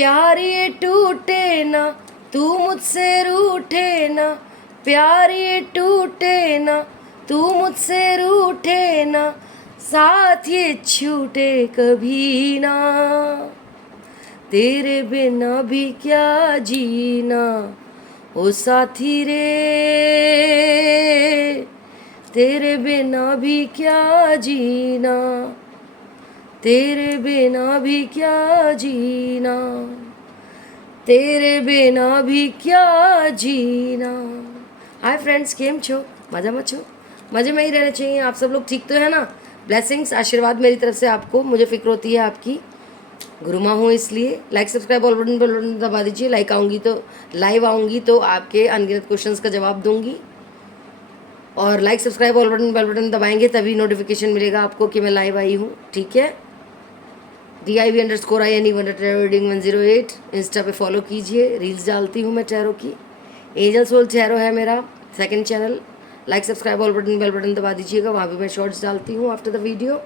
प्यार ये टूटे ना, तू मुझसे रूठे ना, प्यार ये टूटे ना, तू मुझसे रूठे ना, साथ ये छूटे कभी ना, तेरे बिना भी क्या जीना ओ साथी रे, तेरे बिना भी क्या जीना, तेरे बिना भी क्या जीना, तेरे बिना भी क्या जीना। हाय फ्रेंड्स, केम छो? मजा मत छो? मजे में ही रहना चाहिए। आप सब लोग ठीक तो है ना? ब्लेसिंग्स, आशीर्वाद मेरी तरफ से आपको। मुझे फिक्र होती है आपकी, गुरु माँ हूँ इसलिए। Like subscribe all button bell button दबा दीजिए। लाइव आऊँगी तो आपके अनगिनत क्वेश्चंस का जवाब दूंगी, और like subscribe all button bell button दबाएंगे तभी नोटिफिकेशन मिलेगा आपको कि मैं लाइव आई हूँ, ठीक है। DIV_INE_रीडिंग 108 इंस्टा पे फॉलो कीजिए, रील्स डालती हूँ मैं टैरो की। एंजल सोल टैरो है मेरा second channel. Like subscribe all button bell button दबा दीजिएगा, वहाँ भी मैं शॉर्ट्स डालती हूँ आफ्टर द वीडियो।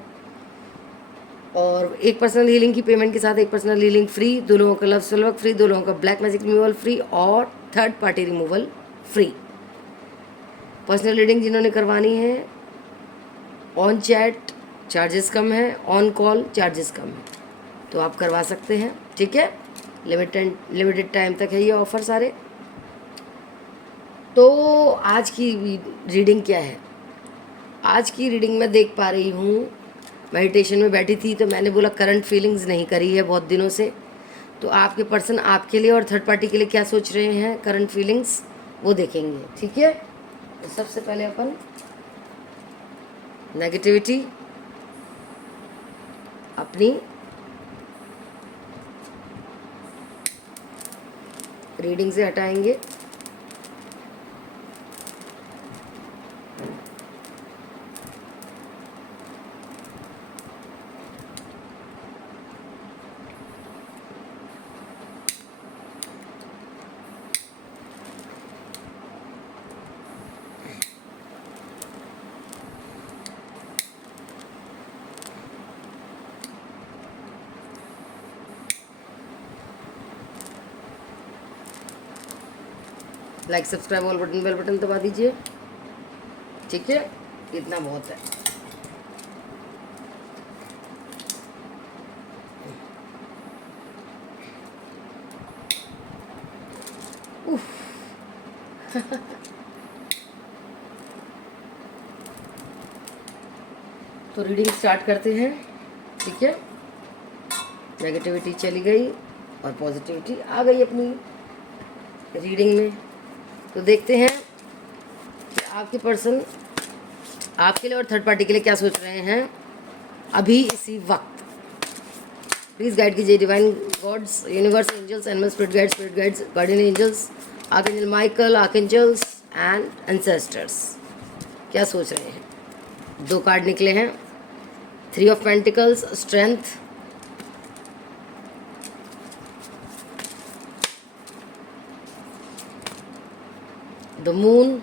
और एक पर्सनल हीलिंग की पेमेंट के साथ एक पर्सनल हीलिंग फ्री, 2 लोगों का लव स्पेलवर्क फ्री, 2 लोगों का ब्लैक मैजिक रिमूवल फ्री और third party removal free. Personal reading जिन्होंने करवानी है, ऑन चैट चार्जेस कम है, ऑन कॉल चार्जेस कम है, तो आप करवा सकते हैं, ठीक है। लिमिटेड टाइम तक है ये ऑफ़र सारे। तो आज की रीडिंग क्या है? आज की रीडिंग में देख पा रही हूँ, मेडिटेशन में बैठी थी तो मैंने बोला करंट फीलिंग्स नहीं करी है बहुत दिनों से, तो आपके पर्सन आपके लिए और थर्ड पार्टी के लिए क्या सोच रहे हैं, करंट फीलिंग्स वो देखेंगे, ठीक है। तो सबसे पहले अपन नेगेटिविटी अपनी रीडिंग से हटाएंगे। Like subscribe all button bell button दबा दीजिए, ठीक है, इतना बहुत है। तो रीडिंग स्टार्ट करते हैं, ठीक है। नेगेटिविटी चली गई और पॉजिटिविटी आ गई अपनी रीडिंग में। तो देखते हैं कि आपके पर्सन आपके लिए और थर्ड पार्टी के लिए क्या सोच रहे हैं अभी इसी वक्त। प्लीज़ गाइड कीजिए divine gods, universe, angels, animal spirit guides, guardian angels, archangel Michael, archangels and ancestors क्या सोच रहे हैं। 2 कार्ड निकले हैं, 3 of pentacles, strength, the moon,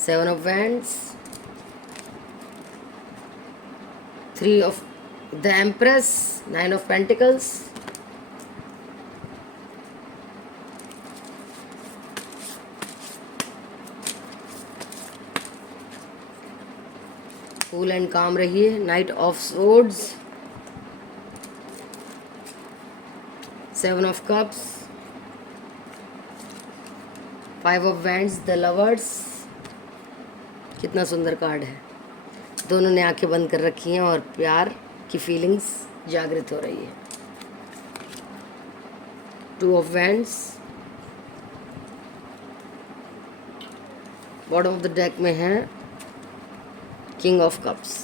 7 of wands, 3 of the empress, 9 of pentacles, cool and काम रहिए, night of swords, 7 of cups, 5 of wands, the lovers। कितना सुंदर कार्ड है। दोनों ने आंखें बंद कर रखी हैं और प्यार की फीलिंग्स जागृत हो रही है। 2 of wands, bottom of the deck में है king of cups.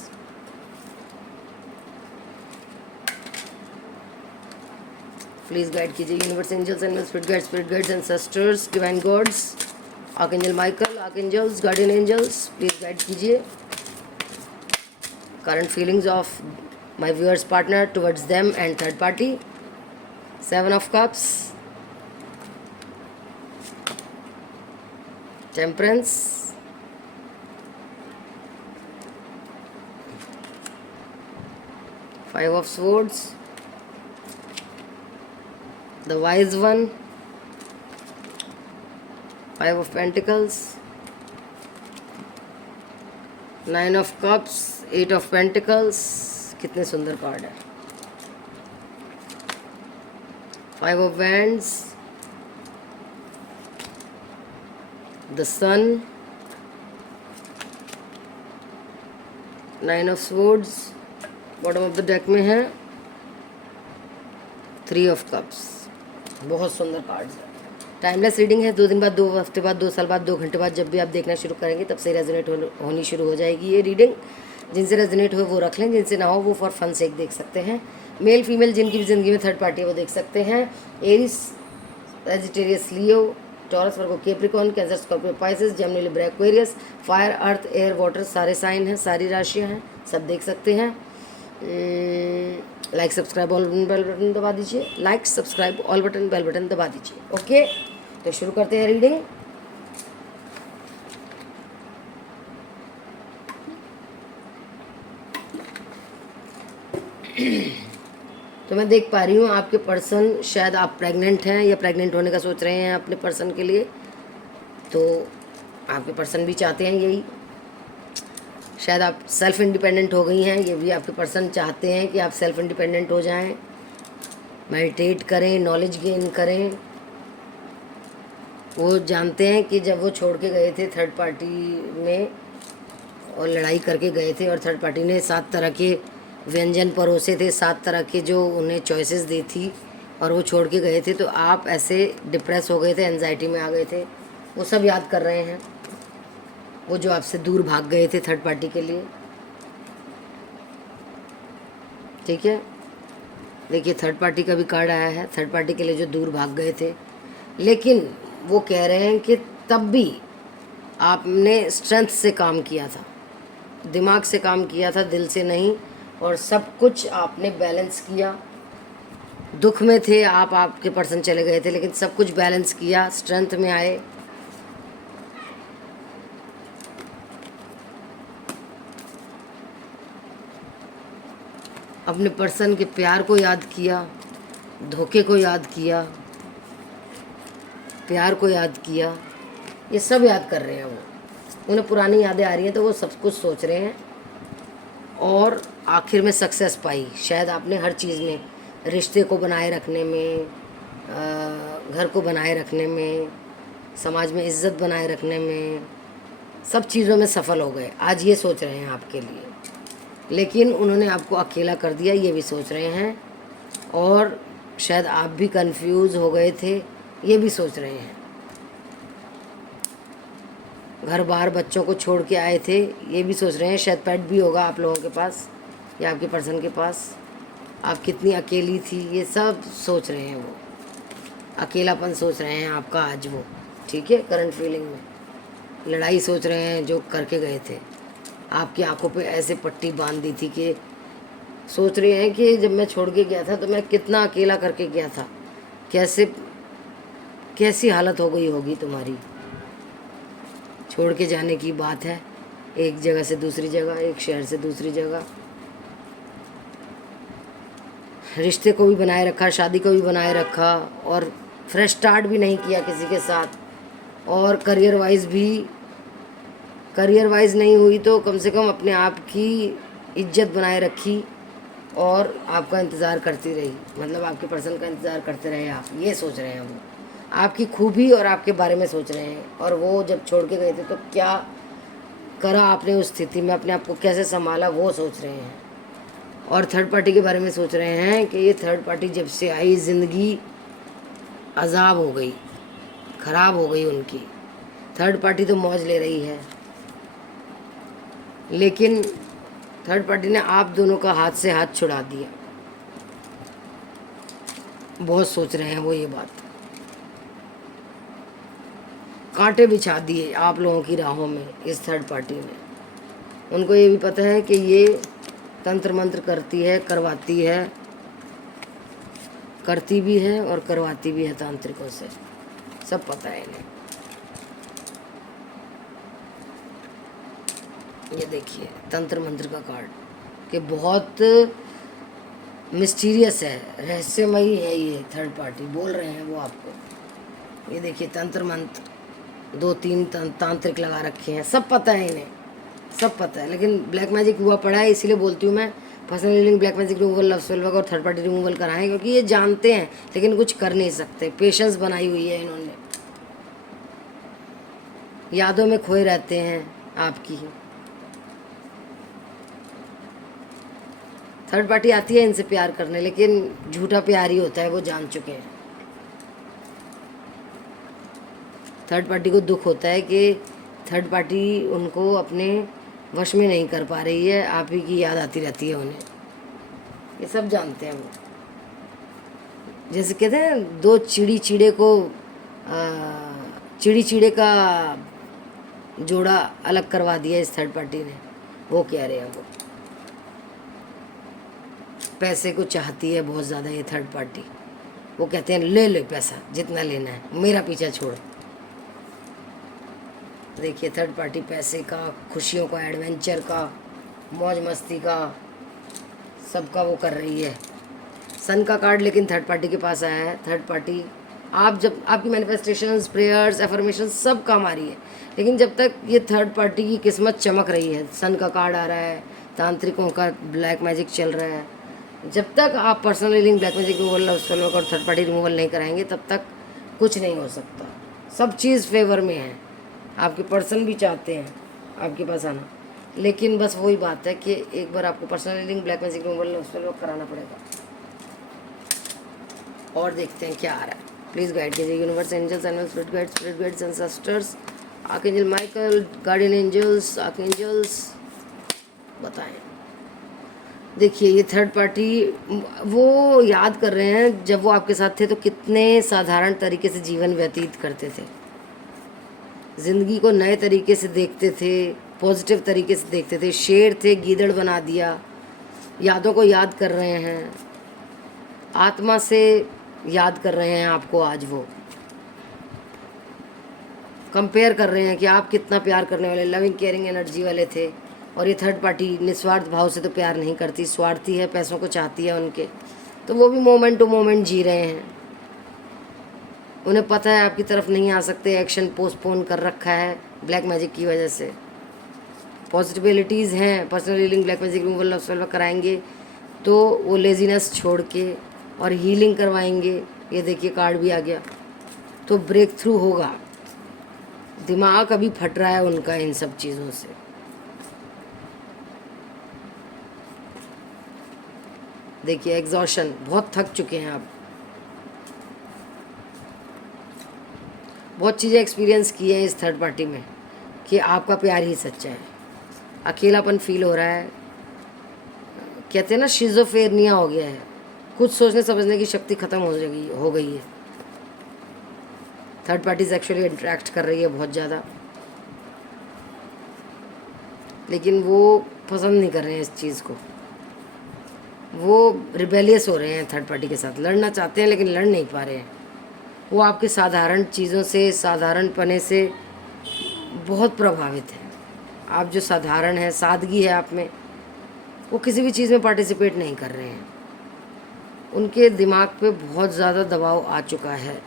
Please guide कीजिए universe, angels and spirit guides, ancestors, divine gods, archangel Michael, archangels, guardian angels, please guide कीजिए current feelings of my viewers partner towards them and third party। 7 of cups, temperance, 5 of swords, the wise one, 5 of pentacles, 9 of cups, 8 of pentacles. कितने सुंदर card है। 5 of wands, the sun, 9 of swords, bottom of the deck में है 3 of cups. बहुत सुंदर cards है। Timeless reading है, 2 दिन बाद, 2 हफ्ते बाद, 2 साल बाद, 2 घंटे बाद, जब भी आप देखना शुरू करेंगे तब से रेजोनेट होनी शुरू हो जाएगी ये रीडिंग। जिनसे रेजोनेट हो वो रख लें, जिनसे ना हो वो फॉर फन सेक देख सकते हैं। मेल फीमेल जिनकी भी ज़िंदगी में थर्ड पार्टी है वो देख सकते हैं। Aries, Sagittarius, Leo, Taurus, Virgo, Capricorn, Cancer, Scorpio, Pisces, Gemini, Libra, Aquarius, fire, earth, air, water, सारे साइन हैं, सारी राशियां हैं, सब देख सकते हैं। Like subscribe all bell button दबा दीजिए। Like subscribe all button bell button दबा दीजिए। ओके, तो शुरू करते हैं रीडिंग। तो मैं देख पा रही हूँ आपके पर्सन, शायद आप प्रेग्नेंट हैं या प्रेग्नेंट होने का सोच रहे हैं अपने पर्सन के लिए। तो आपके पर्सन भी चाहते हैं यही। शायद आप सेल्फ इंडिपेंडेंट हो गई हैं, ये भी आपके पर्सन चाहते हैं कि आप सेल्फ इंडिपेंडेंट हो जाएं, मेडिटेट करें, नॉलेज गेन करें। वो जानते हैं कि जब वो छोड़ के गए थे थर्ड पार्टी में और लड़ाई करके गए थे, और थर्ड पार्टी ने 7 तरह के व्यंजन परोसे थे, 7 तरह के जो उन्हें चॉइसेस दी थी, और वो छोड़ के गए थे, तो आप ऐसे डिप्रेस हो गए थे, एंजाइटी में आ गए थे। वो सब याद कर रहे हैं, वो जो आपसे दूर भाग गए थे थर्ड पार्टी के लिए। ठीक है, देखिए थर्ड पार्टी का भी कार्ड आया है, थर्ड पार्टी के लिए जो दूर भाग गए थे। लेकिन वो कह रहे हैं कि तब भी आपने स्ट्रेंथ से काम किया था, दिमाग से काम किया था, दिल से नहीं, और सब कुछ आपने बैलेंस किया। दुख में थे आप, आपके पर्सन चले गए थे, लेकिन सब कुछ बैलेंस किया, स्ट्रेंथ में आए। अपने पर्सन के प्यार को याद किया, धोखे को याद किया, प्यार को याद किया, ये सब याद कर रहे हैं वो। उन्हें पुरानी यादें आ रही हैं तो वो सब कुछ सोच रहे हैं, और आखिर में सक्सेस पाई शायद आपने हर चीज़ में, रिश्ते को बनाए रखने में, घर को बनाए रखने में, समाज में इज्जत बनाए रखने में, सब चीज़ों में सफल हो गए। आज ये सोच रहे हैं आपके लिए, लेकिन उन्होंने आपको अकेला कर दिया, ये भी सोच रहे हैं। और शायद आप भी कंफ्यूज हो गए थे, ये भी सोच रहे हैं। घर बार बच्चों को छोड़ के आए थे, ये भी सोच रहे हैं। शायद पेट भी होगा आप लोगों के पास या आपके पर्सन के पास। आप कितनी अकेली थी, ये सब सोच रहे हैं वो। अकेलापन सोच रहे हैं आपका आज वो। ठीक है, करंट फीलिंग में लड़ाई सोच रहे हैं जो करके गए थे। आपकी आंखों पे ऐसे पट्टी बांध दी थी कि सोच रहे हैं कि जब मैं छोड़ के गया था तो मैं कितना अकेला करके गया था, कैसी हालत हो गई होगी तुम्हारी। छोड़ के जाने की बात है, एक जगह से दूसरी जगह, एक शहर से दूसरी जगह। रिश्ते को भी बनाए रखा, शादी को भी बनाए रखा, और फ्रेश स्टार्ट भी नहीं किया किसी के साथ। और करियर वाइज नहीं हुई तो कम से कम अपने आप की इज्जत बनाए रखी, और आपका इंतज़ार करती रही। मतलब आपके पर्सन का इंतज़ार करते रहे आप, ये सोच रहे हैं वो। आपकी खूबी और आपके बारे में सोच रहे हैं। और वो जब छोड़ के गए थे तो क्या करा आपने उस स्थिति में, अपने आप को कैसे संभाला, वो सोच रहे हैं। और थर्ड पार्टी के बारे में सोच रहे हैं कि ये थर्ड पार्टी जब से आई, ज़िंदगी अजाब हो गई, ख़राब हो गई उनकी। थर्ड पार्टी तो मौज ले रही है, लेकिन थर्ड पार्टी ने आप दोनों का हाथ से हाथ छुड़ा दिया। बहुत सोच रहे हैं वो ये बात। कांटे बिछा दिए आप लोगों की राहों में इस थर्ड पार्टी ने। उनको ये भी पता है कि ये तंत्र मंत्र करती है, करवाती है, करती भी है और करवाती भी है तांत्रिकों से, सब पता है इन्हें। ये देखिए तंत्र मंत्र का कार्ड, कि बहुत मिस्टीरियस है, रहस्यमयी है ये थर्ड पार्टी, बोल रहे हैं वो आपको। ये देखिए तंत्र मंत्र, 2-3 तांत्रिक लगा रखे हैं, सब पता है इन्हें, सब पता है। लेकिन ब्लैक मैजिक हुआ पड़ा है, इसीलिए बोलती हूँ मैं personal healing, black magic removal, love spell work और थर्ड पार्टी रिमूवल कराएं, क्योंकि ये जानते हैं लेकिन कुछ कर नहीं सकते। पेशेंस बनाई हुई है इन्होंने, यादों में खोए रहते हैं आपकी। थर्ड पार्टी आती है इनसे प्यार करने, लेकिन झूठा प्यार ही होता है, वो जान चुके हैं। थर्ड पार्टी को दुख होता है कि थर्ड पार्टी उनको अपने वश में नहीं कर पा रही है, आप ही की याद आती रहती है उन्हें, ये सब जानते हैं वो। जैसे कहते हैं दो चिड़ी चिड़े को चिड़ी चिड़े का जोड़ा अलग करवा दिया इस थर्ड पार्टी ने, वो कह रहे हैं वो। पैसे को चाहती है बहुत ज़्यादा ये थर्ड पार्टी, वो कहते हैं ले ले पैसा जितना लेना है, मेरा पीछा छोड़। देखिए थर्ड पार्टी पैसे का, खुशियों का, एडवेंचर का, मौज मस्ती का, सबका वो कर रही है। सन का कार्ड लेकिन थर्ड पार्टी के पास आया है। थर्ड पार्टी आप जब आपकी मैनिफेस्टेशंस, प्रेयर्स, एफर्मेशन सब काम आ रही है, लेकिन जब तक ये थर्ड पार्टी की किस्मत चमक रही है, सन का कार्ड आ रहा है, तांत्रिकों का ब्लैक मैजिक चल रहा है, जब तक आप personal healing, black magic removal, love spell work और थर्ड पार्टी रिमूवल नहीं कराएंगे तब तक कुछ नहीं हो सकता। सब चीज़ फेवर में है, आपके पर्सन भी चाहते हैं आपके पास आना, लेकिन बस वही बात है कि एक बार आपको personal healing, black magic removal, love spell work कराना पड़ेगा। और देखते हैं क्या आ रहा है। प्लीज़ गाइड कीजिए universe, angels, animals, spirit guides, ancestors, archangel Michael, guardian angels, archangels, बताएं। देखिए ये थर्ड पार्टी वो याद कर रहे हैं जब वो आपके साथ थे तो कितने साधारण तरीके से जीवन व्यतीत करते थे, ज़िंदगी को नए तरीके से देखते थे, पॉजिटिव तरीके से देखते थे। शेर थे, गीदड़ बना दिया। यादों को याद कर रहे हैं, आत्मा से याद कर रहे हैं आपको। आज वो कंपेयर कर रहे हैं कि आप कितना प्यार करने वाले, लविंग केयरिंग एनर्जी वाले थे, और ये थर्ड पार्टी निस्वार्थ भाव से तो प्यार नहीं करती, स्वार्थी है, पैसों को चाहती है उनके, तो वो भी मोमेंट टू मोमेंट जी रहे हैं। उन्हें पता है आपकी तरफ नहीं आ सकते, एक्शन पोस्टपोन कर रखा है ब्लैक मैजिक की वजह से। पॉजिटिविटीज़ हैं, personal healing, black magic removal, love spell work कराएंगे तो वो लेजीनेस छोड़ के और हीलिंग करवाएंगे। ये देखिए कार्ड भी आ गया, तो ब्रेक थ्रू होगा। दिमाग अभी फट रहा है उनका इन सब चीज़ों से। देखिए एग्जॉशन, बहुत थक चुके हैं आप, बहुत चीज़ें एक्सपीरियंस की हैं इस थर्ड पार्टी में कि आपका प्यार ही सच्चा है। अकेलापन फील हो रहा है, कहते हैं ना शिज़ोफ्रेनिया हो गया है, कुछ सोचने समझने की शक्ति ख़त्म हो गई है। थर्ड पार्टीज एक्चुअली इंटरेक्ट कर रही है बहुत ज़्यादा, लेकिन वो पसंद नहीं कर रहे हैं इस चीज़ को। वो रिबेलियस हो रहे हैं थर्ड पार्टी के साथ, लड़ना चाहते हैं लेकिन लड़ नहीं पा रहे हैं। वो आपके साधारण चीज़ों से, साधारण पने से बहुत प्रभावित है। आप जो साधारण है, सादगी है आप में, वो किसी भी चीज़ में पार्टिसिपेट नहीं कर रहे हैं। उनके दिमाग पे बहुत ज़्यादा दबाव आ चुका है,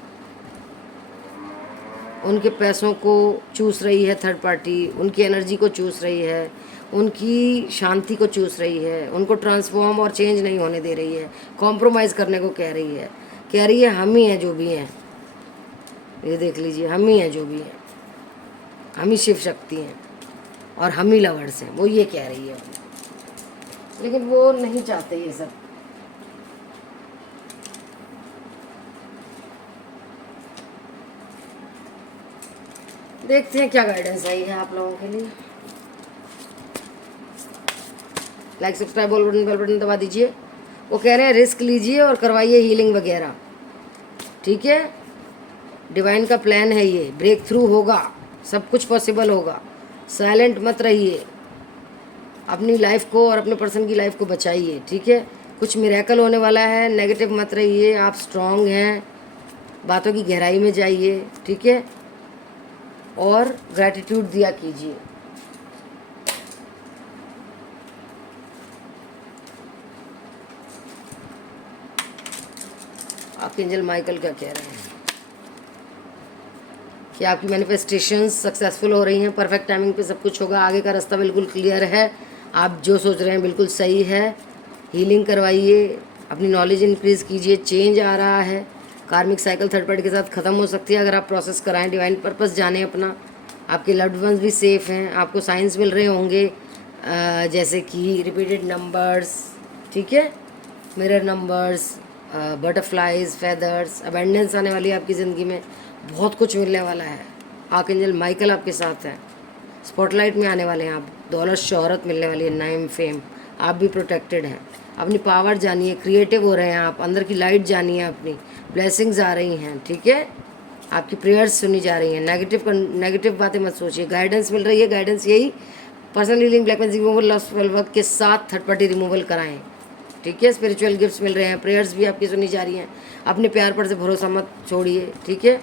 उनके पैसों को चूस रही है थर्ड पार्टी, उनकी एनर्जी को चूस रही है, उनकी शांति को चूस रही है, उनको ट्रांसफॉर्म और चेंज नहीं होने दे रही है, कॉम्प्रोमाइज़ करने को कह रही है हम ही हैं जो भी हैं। ये देख लीजिए, हम ही हैं जो भी हैं, हम ही शिव शक्ति हैं और हम ही लवर्स हैं, वो ये कह रही है। लेकिन वो नहीं चाहते ये सब। देखते हैं क्या गाइडेंस आई है आप लोगों के लिए। लाइक, सब्सक्राइब, बेल बटन दबा दीजिए। वो कह रहे हैं रिस्क लीजिए और करवाइए हीलिंग वगैरह, ठीक है। डिवाइन का प्लान है ये, ब्रेक थ्रू होगा, सब कुछ पॉसिबल होगा। साइलेंट मत रहिए, अपनी लाइफ को और अपने पर्सन की लाइफ को बचाइए, ठीक है। कुछ मिरेकल होने वाला है, नेगेटिव मत रहिए, आप स्ट्रांग हैं, बातों की गहराई में जाइए, ठीक है, और ग्रैटिट्यूड दिया कीजिए। आर्कएंजल माइकल क्या कह रहे हैं कि आपकी मैनिफेस्टेशंस सक्सेसफुल हो रही हैं, परफेक्ट टाइमिंग पे सब कुछ होगा, आगे का रास्ता बिल्कुल क्लियर है, आप जो सोच रहे हैं बिल्कुल सही है। हीलिंग करवाइए, अपनी नॉलेज इंक्रीज़ कीजिए, चेंज आ रहा है, कार्मिक साइकिल थर्ड पार्टी के साथ ख़त्म हो सकती है अगर आप प्रोसेस कराएं, डिवाइन पर्पस जाने अपना। आपके लव्ड वंस भी सेफ़ हैं, आपको साइंस मिल रहे होंगे जैसे कि रिपीटेड नंबर्स, ठीक है, mirror numbers, butterflies, feathers, abundance आने वाली है आपकी ज़िंदगी में, बहुत कुछ मिलने वाला है। आर्कएंजल माइकल आपके साथ है, स्पॉटलाइट में आने वाले हैं आप, दौलत शोहरत मिलने वाली है, नाइम फेम, आप भी प्रोटेक्टेड हैं। अपनी पावर जानिए, क्रिएटिव हो रहे हैं आप, अंदर की लाइट जानिए अपनी, ब्लेसिंग्स आ रही हैं, ठीक है, आपकी प्रेयर्स सुनी जा रही हैं, नेगेटिव बातें मत सोचिए, गाइडेंस मिल रही है, गाइडेंस यही personal healing, black magic removal, lost work के साथ थर्ड पार्टी रिमूवल कराएं, ठीक है, स्पिरिचुअल गिफ्ट्स मिल रहे हैं, प्रेयर्स भी आपकी सुनी जा रही हैं। अपने प्यार पर से भरोसा मत छोड़िए, ठीक है,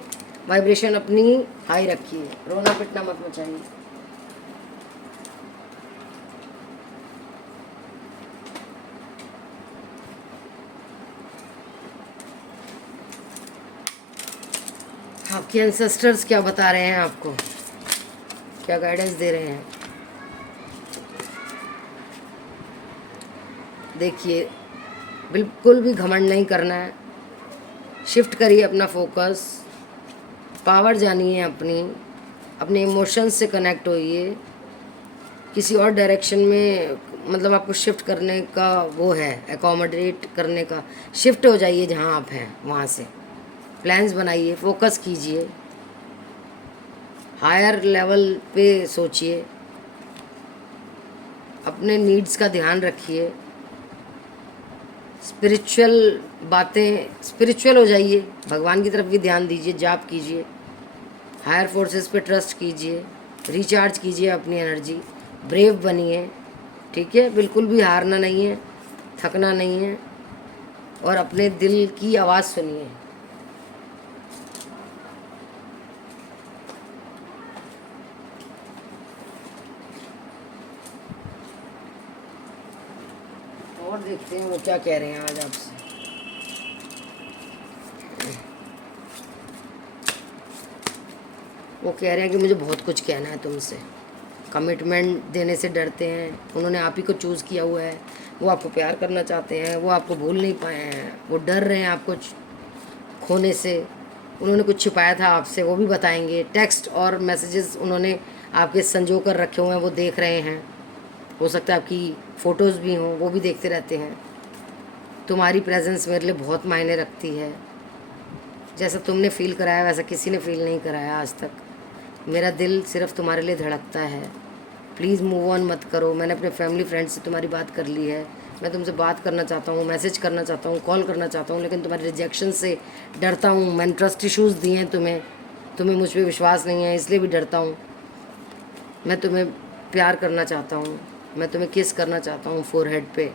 वाइब्रेशन अपनी हाई रखिए, रोना पिटना मत मचाइए। आपके एंसेस्टर्स क्या बता रहे हैं आपको, क्या गाइडेंस दे रहे हैं? देखिए, बिल्कुल भी घमंड नहीं करना है, शिफ्ट करिए अपना फोकस, पावर जानिए अपनी, अपने इमोशंस से कनेक्ट होइए, किसी और डायरेक्शन में मतलब आपको शिफ्ट करने का वो है, एकोमोडेट करने का, शिफ्ट हो जाइए जहाँ आप हैं वहाँ से, प्लान्स बनाइए, फोकस कीजिए, हायर लेवल पे सोचिए, अपने नीड्स का ध्यान रखिए, स्पिरिचुअल बातें, स्पिरिचुअल हो जाइए, भगवान की तरफ भी ध्यान दीजिए, जाप कीजिए, हायर फोर्सेस पे ट्रस्ट कीजिए, रिचार्ज कीजिए अपनी एनर्जी, ब्रेव बनिए, ठीक है, बिल्कुल भी हारना नहीं है, थकना नहीं है, और अपने दिल की आवाज़ सुनिए। और देखते हैं वो क्या कह रहे हैं आज आपसे। वो कह रहे हैं कि मुझे बहुत कुछ कहना है तुमसे, कमिटमेंट देने से डरते हैं, उन्होंने आप ही को चूज़ किया हुआ है, वो आपको प्यार करना चाहते हैं, वो आपको भूल नहीं पाए हैं, वो डर रहे हैं आपको खोने से, उन्होंने कुछ छिपाया था आपसे, वो भी बताएंगे, टेक्स्ट और मैसेजेस उन्होंने आपके संजो कर रखे हुए हैं, वो देख रहे हैं, हो सकता है आपकी फ़ोटोज़ भी हों, वो भी देखते रहते हैं। तुम्हारी प्रेजेंस मेरे लिए बहुत मायने रखती है, जैसा तुमने फ़ील कराया वैसा किसी ने फ़ील नहीं कराया आज तक, मेरा दिल सिर्फ तुम्हारे लिए धड़कता है, प्लीज़ मूव ऑन मत करो, मैंने अपने फैमिली फ्रेंड से तुम्हारी बात कर ली है, मैं तुमसे बात करना चाहता हूँ, मैसेज करना चाहता हूँ, कॉल करना चाहता हूँ, लेकिन तुम्हारे रिजेक्शन से डरता हूँ, मैंने ट्रस्ट इशूज़ दिए हैं तुम्हें मुझ पर विश्वास नहीं है इसलिए भी डरता हूँ, मैं तुम्हें प्यार करना चाहता हूँ, मैं तुम्हें किस करना चाहता हूँ फोरहेड पे,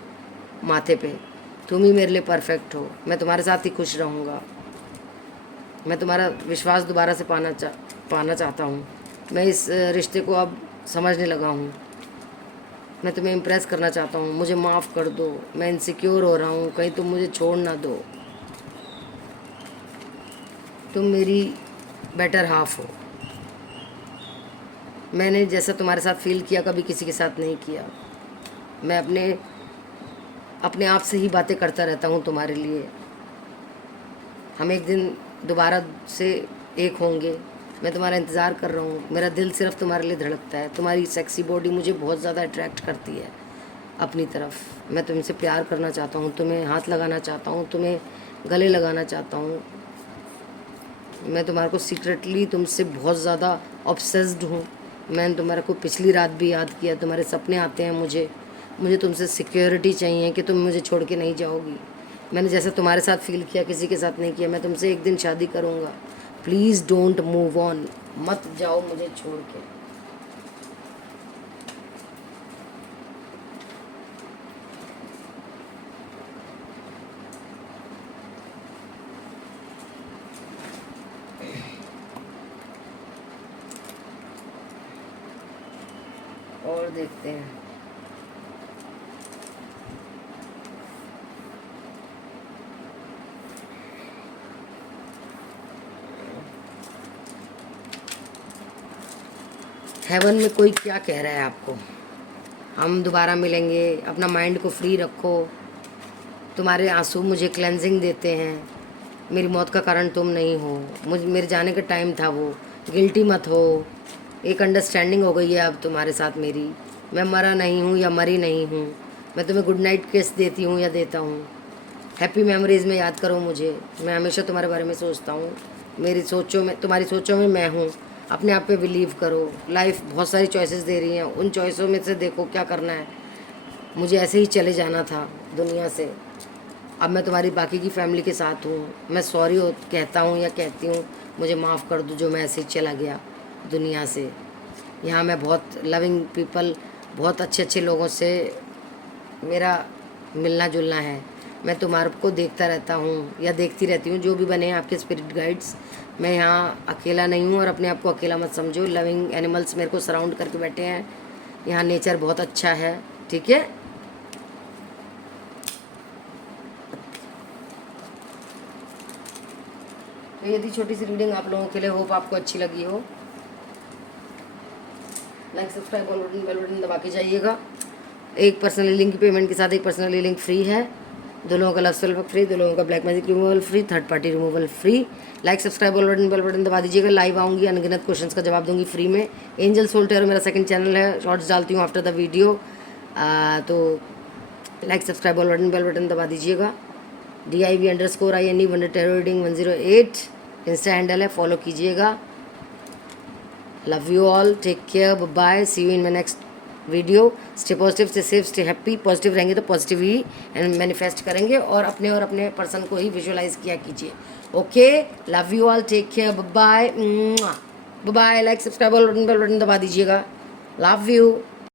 माथे पे, तुम ही मेरे लिए परफेक्ट हो, मैं तुम्हारे साथ ही खुश रहूँगा, मैं तुम्हारा विश्वास दोबारा से पाना चाहता हूँ, मैं इस रिश्ते को अब समझने लगा हूँ, मैं तुम्हें इम्प्रेस करना चाहता हूँ, मुझे माफ़ कर दो, मैं इनसिक्योर हो रहा हूँ, कहीं तुम मुझे छोड़ ना दो, तुम मेरी बेटर हाफ हो, मैंने जैसा तुम्हारे साथ फील किया कभी किसी के साथ नहीं किया, मैं अपने आप से ही बातें करता रहता हूँ तुम्हारे लिए, हम एक दिन दोबारा से एक होंगे, मैं तुम्हारा इंतज़ार कर रहा हूँ, मेरा दिल सिर्फ तुम्हारे लिए धड़कता है, तुम्हारी सेक्सी बॉडी मुझे बहुत ज़्यादा अट्रैक्ट करती है अपनी तरफ, मैं तुमसे प्यार करना चाहता हूँ, तुम्हें हाथ लगाना चाहता हूँ, तुम्हें गले लगाना चाहता हूँ, मैं तुम्हारे को सीक्रेटली तुमसे बहुत ज़्यादा ऑब्सेस्ड हूँ, मैंने तुम्हारे को पिछली रात भी याद किया, तुम्हारे सपने आते हैं मुझे तुमसे सिक्योरिटी चाहिए कि तुम मुझे छोड़ के नहीं जाओगी, मैंने जैसा तुम्हारे साथ फील किया किसी के साथ नहीं किया, मैं तुमसे एक दिन शादी करूँगा, प्लीज़ डोंट मूव ऑन, मत जाओ मुझे छोड़ के। और देखते हैं हेवन में कोई क्या कह रहा है आपको? हम दोबारा मिलेंगे, अपना माइंड को फ्री रखो, तुम्हारे आंसू मुझे क्लेंजिंग देते हैं, मेरी मौत का कारण तुम नहीं हो, मेरे जाने का टाइम था वो, गिल्टी मत हो, एक अंडरस्टैंडिंग हो गई है अब तुम्हारे साथ मेरी, मैं मरा नहीं हूँ या मरी नहीं हूँ, मैं तुम्हें गुड नाइट किस देती हूँ या देता हूँ, हैप्पी मेमोरीज़ में याद करो मुझे, मैं हमेशा तुम्हारे बारे में सोचता हूँ, मेरी सोचों में, तुम्हारी सोचों में मैं हूँ, अपने आप पे बिलीव करो, लाइफ बहुत सारी चॉइसेस दे रही हैं, उन चॉइसों में से देखो क्या करना है, मुझे ऐसे ही चले जाना था दुनिया से, अब मैं तुम्हारी बाकी की फैमिली के साथ हूँ, मैं सॉरी कहता हूँ या कहती हूँ, मुझे माफ़ कर दो जो मैं ऐसे ही चला गया दुनिया से। यहाँ मैं बहुत लविंग पीपल, बहुत अच्छे अच्छे लोगों से मेरा मिलना जुलना है, मैं तुम्हारे को देखता रहता हूँ या देखती रहती हूँ, जो भी बने हैं आपके स्पिरिट गाइड्स, मैं यहाँ अकेला नहीं हूँ और अपने आप को अकेला मत समझो, लविंग एनिमल्स मेरे को सराउंड करके बैठे हैं, यहाँ नेचर बहुत अच्छा है, ठीक है। तो यदि छोटी सी रीडिंग आप लोगों के लिए, होप आपको अच्छी लगी हो, लाइक सब्सक्राइब और बेल बटन दबा के जाइएगा। एक पर्सनली लिंक पेमेंट के साथ एक पर्सनली लिंक फ्री है, दो लोगों का लव स्पेल फ्री, दो लोगों का black magic removal free, third party removal free. Like subscribe और बेल बटन दबा दीजिएगा। लाइव आऊँगी, अनगिनत क्वेश्चंस का जवाब दूंगी फ्री में। एंजल सोल टेरो मेरा सेकंड चैनल है, शॉर्ट्स डालती हूँ आफ्टर द वीडियो, तो लाइक सब्सक्राइब और बेल बटन दबा दीजिएगा। DIV_INE wonder tarot reading 108 insta handle है, फॉलो कीजिएगा। Love you all, take care, bye, see you in my next video. Stay positive, stay safe, stay happy. Positive रहेंगे तो positive he and manifest करेंगे, और अपने person को ही visualise किया कीजिए। Okay, love you all, take care, bye bye. Like subscribe और bell button दबा दीजिएगा। Love you.